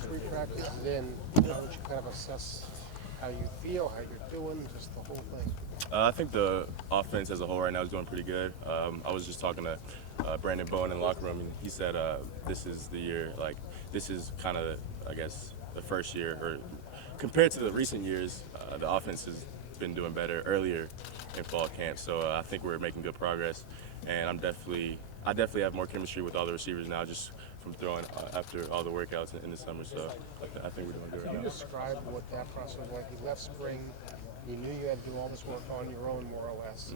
Three practices in, how would you kind of assess how you feel, how you're doing, just the whole thing? I think the offense as a whole right now is doing pretty good. I was just talking to Brandon Bowen in the locker room, and he said this is the year, like this is kind of, I guess, the first year, or compared to the recent years, the offense has been doing better earlier in fall camp. So I think we're making good progress, and I definitely have more chemistry with all the receivers now, just from throwing after all the workouts in the summer. So I think we're doing good right now. Can you describe what that process was like? You left spring, you knew you had to do all this work on your own, more or less.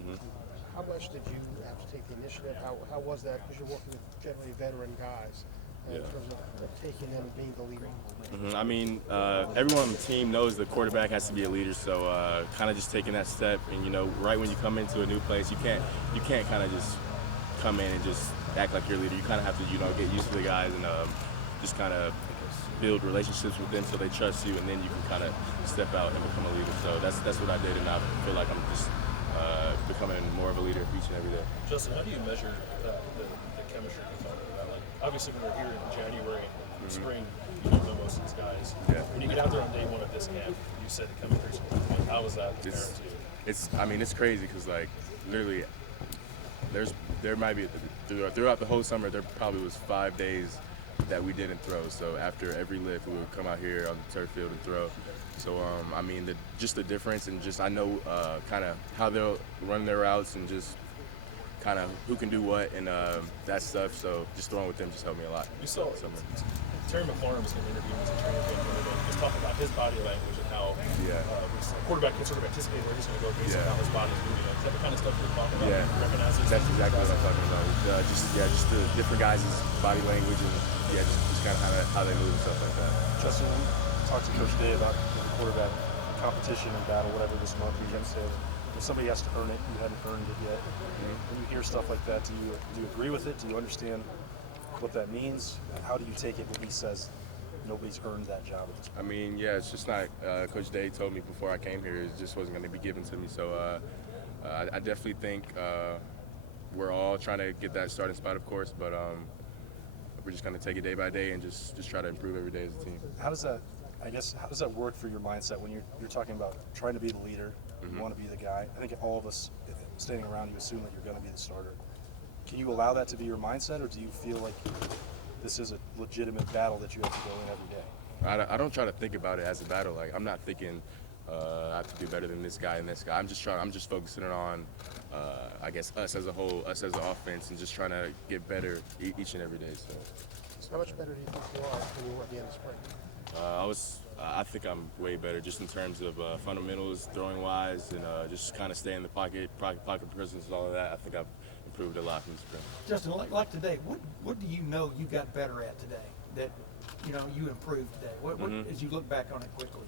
How much did you have to take the initiative? How was that? Because you're working with generally veteran guys. In terms of taking them and being the leader. I mean, everyone on the team knows the quarterback has to be a leader. So kind of just taking that step, and right when you come into a new place, you can't kind of just come in and just act like you're a leader. You kind of have to get used to the guys and just kind of build relationships with them so they trust you, and then you can kind of step out and become a leader. So that's what I did, and I feel like I'm just becoming more of a leader each and every day. Justin, how do you measure the chemistry you're talking about? Like, obviously, when we're here in January, spring, you don't know most of these guys. Yeah. When you get out there on day one of this camp, you said it coming through spring. Like, how was that compared to you? It's crazy because like literally, there might be throughout the whole summer there probably was 5 days that we didn't throw. So after every lift, we would come out here on the turf field and throw. So I mean, just the difference, and just I know kind of how they'll run their routes and just kind of who can do what and that stuff. So just throwing with them just helped me a lot. You saw Terry McLaurin was going to interview him as a training camp the other day. Just talking about his body language and how a quarterback can sort of anticipate where he's going to go based on how his body's moving. Is that the kind of stuff you're talking about? Yeah, Recognize this? that's exactly what I'm talking about. Just the different guys' body language and just kind of how they move and stuff like that. Justin, we talked to Coach Day about the quarterback competition and battle, whatever this month we can say. If somebody has to earn it, you haven't earned it yet. When you hear stuff like that, do you agree with it? Do you understand what that means? How do you take it when he says nobody's earned that job at this point? I mean, yeah, it's just not. Coach Day told me before I came here, it just wasn't going to be given to me. So I definitely think we're all trying to get that starting spot, of course, but we're just going to take it day by day and just try to improve every day as a team. How does that work for your mindset when you're talking about trying to be the leader? You want to be the guy. I think all of us standing around you assume that you're going to be the starter. Can you allow that to be your mindset, or do you feel like this is a legitimate battle that you have to go in every day? I don't try to think about it as a battle. Like, I'm not thinking I have to do better than this guy and this guy. I'm just focusing on I guess us as a whole, us as an offense, and just trying to get better each and every day. So how much better do you think you are than you were at the end of spring? I think I'm way better just in terms of fundamentals, throwing wise, and just kind of staying in the pocket presence, all of that. I think I've improved a lot from the spring. Justin, like today, what do you know you got better at today that you improved today? What as you look back on it quickly?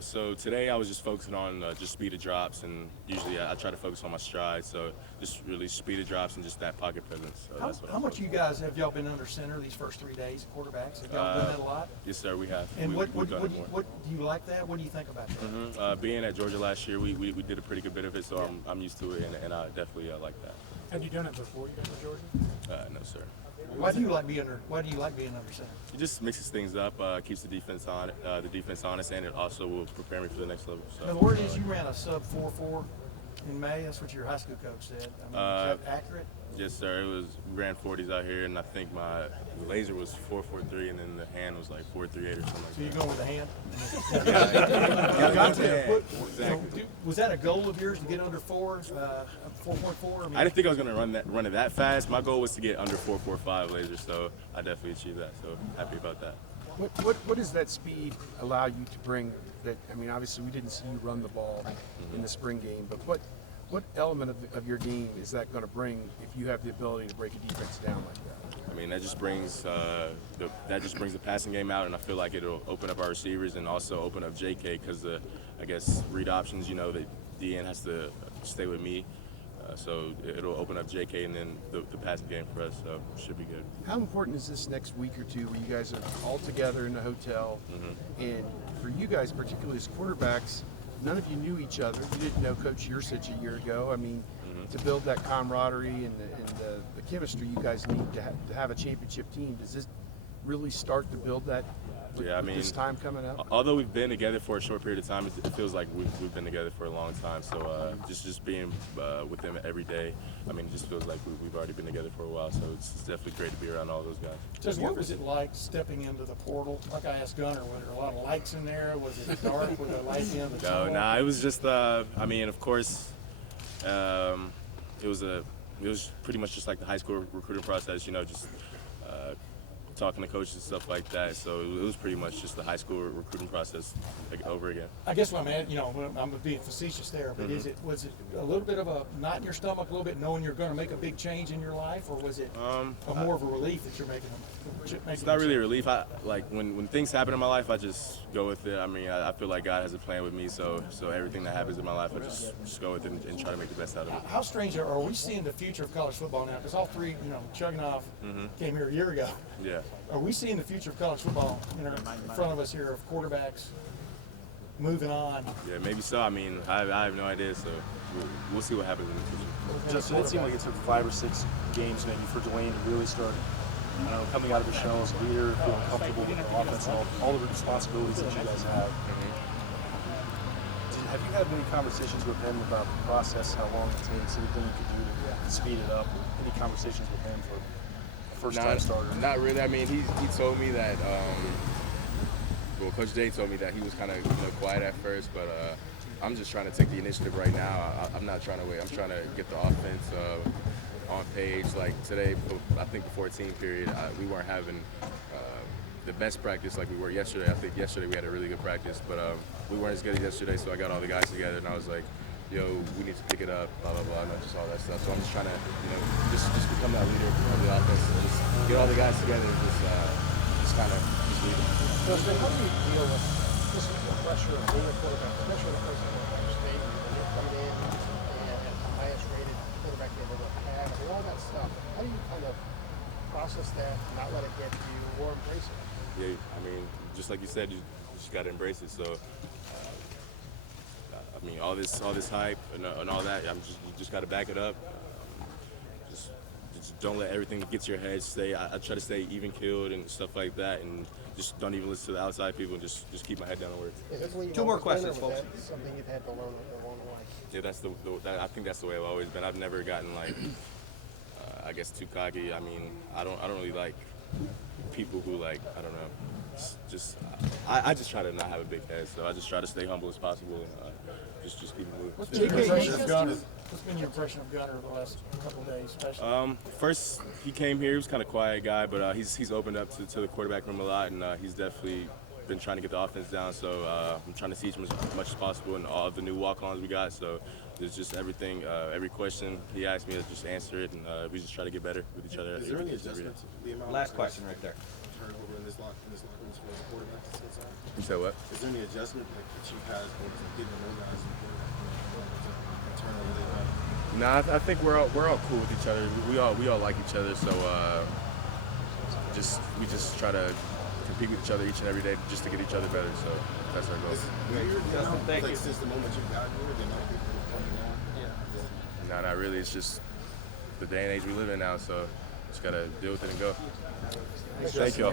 So today I was just focusing on just speed of drops, and usually I try to focus on my stride. So just really speed of drops and just that pocket presence. So how much you guys have y'all been under center these first 3 days, quarterbacks? Have y'all done that a lot? Yes, sir, we have. And we've what done do it more. you like that? What do you think about that? Being at Georgia last year, we did a pretty good bit of it, so I'm used to it, and I definitely like that. Had you done it before you got to Georgia? No, sir. Why do you like being under center? It just mixes things up, keeps the defense honest, and it also will prepare me for the next level. So. Now, the word is you ran a sub 4.4 in May. That's what your high school coach said. I mean, is that accurate? Yes, sir. We ran 40s out here, and I think my laser was 4.43, and then the hand was like 4.38 or something like that. So you're going with the hand? Exactly. Was that a goal of yours to get under 4.4? I didn't think I was going to run it that fast. My goal was to get under 4.45 laser, so I definitely achieved that. So happy about that. What does that speed allow you to bring? That I mean, obviously we didn't see you run the ball in the spring game, but what element of your game is that going to bring if you have the ability to break a defense down like that? I mean, that just brings the passing game out, and I feel like it'll open up our receivers and also open up JK because I guess read options. The DN has to stay with me, so it'll open up JK and then the passing game for us. So it should be good. How important is this next week or two where you guys are all together in the hotel, and for you guys, particularly as quarterbacks? None of you knew each other. You didn't know Coach Yursich a year ago. I mean, to build that camaraderie and the chemistry you guys need to have a championship team. Does this really start to build that with, Yeah, I with mean, this time coming up? although we've been together for a short period of time, it feels like we've been together for a long time. So just being with them every day, I mean, it just feels like we've already been together for a while. So it's definitely great to be around all those guys. Just what was it like stepping into the portal? Like I asked Gunner, were there a lot of lights in there? Was it dark? Were there lights in the tunnel? No, it was just. I mean, of course, it was pretty much just like the high school recruiting process. You know, just talking to coaches and stuff like that. So it was pretty much just the high school recruiting process like, over again. I guess what I'm at, you know, I'm being facetious there, but was it a little bit of a knot in your stomach, a little bit knowing you're going to make a big change in your life, or was it more of a relief that you're making? It's not really a relief. Like when things happen in my life, I just go with it. I mean, I feel like God has a plan with me, so everything that happens in my life, I just go with it and try to make the best out of it. How strange are we seeing the future of college football now? Because all three, you know, chugging off came here a year ago. Yeah. Are we seeing the future of college football in front of us here of quarterbacks moving on? Yeah, maybe so. I mean, I have no idea, so we'll see what happens in the future. Justin, it seemed like it took 5 or 6 games maybe for Dwayne to really start, I don't know, coming out of his shell as a leader, feeling comfortable with the offense, all of the responsibilities that you guys have. Have you had many conversations with him about the process, how long it takes, anything you could do to speed it up? Any conversations with him for a first-time starter? Not really. I mean, he told me that. Well, Coach Day told me that he was kind of quiet at first, but I'm just trying to take the initiative right now. I'm not trying to wait. I'm trying to get the offense on page. Like today, I think before team period, we weren't having the best practice like we were yesterday. I think yesterday we had a really good practice, but we weren't as good as yesterday. So I got all the guys together and I was like, yo, we need to pick it up, blah, blah, blah, and just all that stuff. So I'm just trying to, just become that leader of the offense and just get all the guys together and just kind of lead them. Justin, how do you deal with just the pressure of being a quarterback, especially the person in Ohio State, when you're coming in and the highest rated quarterback they ever had, and all that stuff? How do you kind of process that, not let it get to you, or embrace it? Yeah, I mean, just like you said, you just got to embrace it. So, I mean, all this hype and all that, you just got to back it up. Just don't let everything get to your head. I try to stay even keeled and stuff like that, and just don't even listen to the outside people. And just keep my head down and work. Is that the way you 2 more always been, questions, or was folks. that something you've had to learn along the way? Yeah, I think that's the way I've always been. I've never gotten like, I guess, too cocky. I mean, I don't really like people who like, I don't know. I just try to not have a big head, so I just try to stay humble as possible and just keep it moving. What's been your impression of Gunner? What's been your impression of Gunner the last couple of days, especially? First, he came here. He was kind of a quiet guy, but he's opened up to the quarterback room a lot, and he's definitely been trying to get the offense down. So I'm trying to teach him as much as possible, and all the new walk-ons we got. So there's just everything, every question he asked me, I just answer it, and we just try to get better with each other. Is there any adjustment to the amount Last question right there. turnover in this locker room as far as quarterback is concerned? You said what? Is there any adjustment that the chief has for getting to know guys in quarterback to turn over their back? Nah, I think we're all cool with each other. We all like each other, so we just try to compete with each other each and every day just to get each other better. So that's our goal. Justin, thank like, you. since the moment you got here, then other people were coming down. Yeah. Nah, not really. It's just the day and age we live in now, so just gotta deal with it and go. Thank y'all.